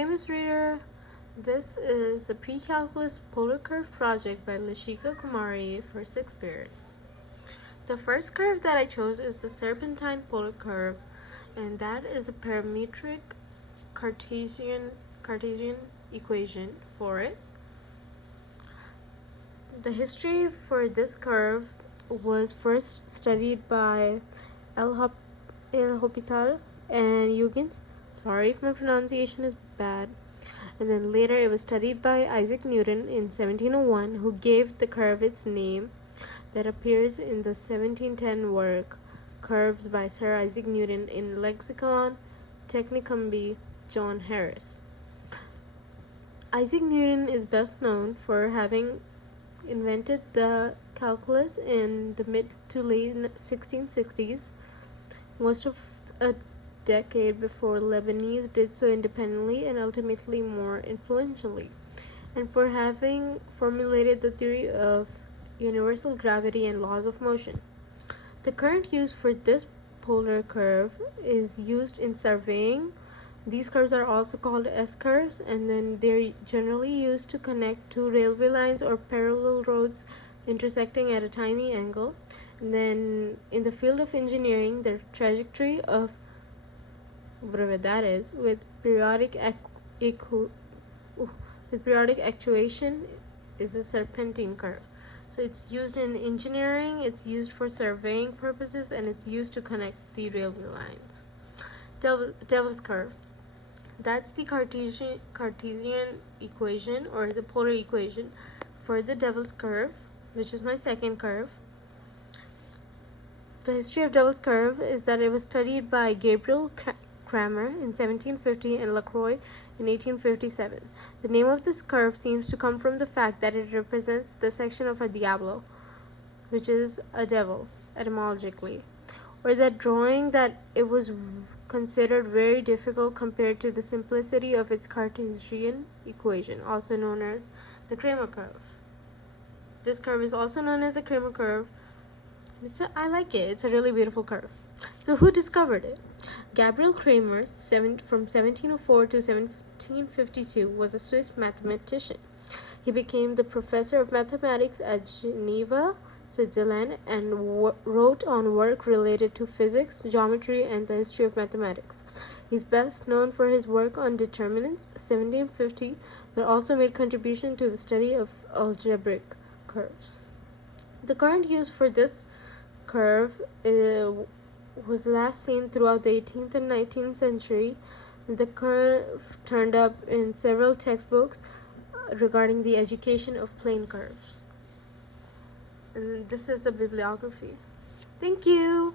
Famous reader, this is the Pre-Calculus Polar Curve project by LISHEEKA Kumari for 6th period. The first curve that I chose is the serpentine polar curve, and that is a parametric Cartesian equation for it. The history for this curve was first studied by Hospital and Huygens. Sorry if my pronunciation is bad. And then later it was studied by Isaac Newton in 1701, who gave the curve its name that appears in the 1710 work Curves by Sir Isaac Newton in Lexicon Technicum B. John Harris. Isaac Newton is best known for having invented the calculus in the mid to late 1660s, most of a decade before Leibniz did so independently and ultimately more influentially, and for having formulated the theory of universal gravity and laws of motion. The current use for this polar curve is used in surveying. These curves are also called S-curves, and then they're generally used to connect two railway lines or parallel roads intersecting at a tiny angle. And then in the field of engineering, the trajectory of whatever that is with periodic actuation is a serpentine curve. So it's used in engineering, it's used for surveying purposes, and it's used to connect the railway lines. Devil's curve. That's the Cartesian equation, or the polar equation for the Devil's curve, which is my second curve. The history of Devil's curve is that it was studied by Gabriel Cramer in 1750 and Lacroix in 1857. The name of this curve seems to come from the fact that it represents the section of a diablo, which is a devil etymologically, or that drawing that it was considered very difficult compared to the simplicity of its Cartesian equation, also known as the Cramer curve. This curve is also known as the Cramer curve. I like it. It's a really beautiful curve. So who discovered it? Gabriel Cramer, from 1704 to 1752, was a Swiss mathematician. He became the professor of mathematics at Geneva, Switzerland, and wrote on work related to physics, geometry, and the history of mathematics. He's best known for his work on determinants, 1750, but also made contribution to the study of algebraic curves. The current use for this curve was last seen throughout the 18th and 19th century. The curve turned up in several textbooks regarding the education of plane curves. And this is the bibliography. Thank you.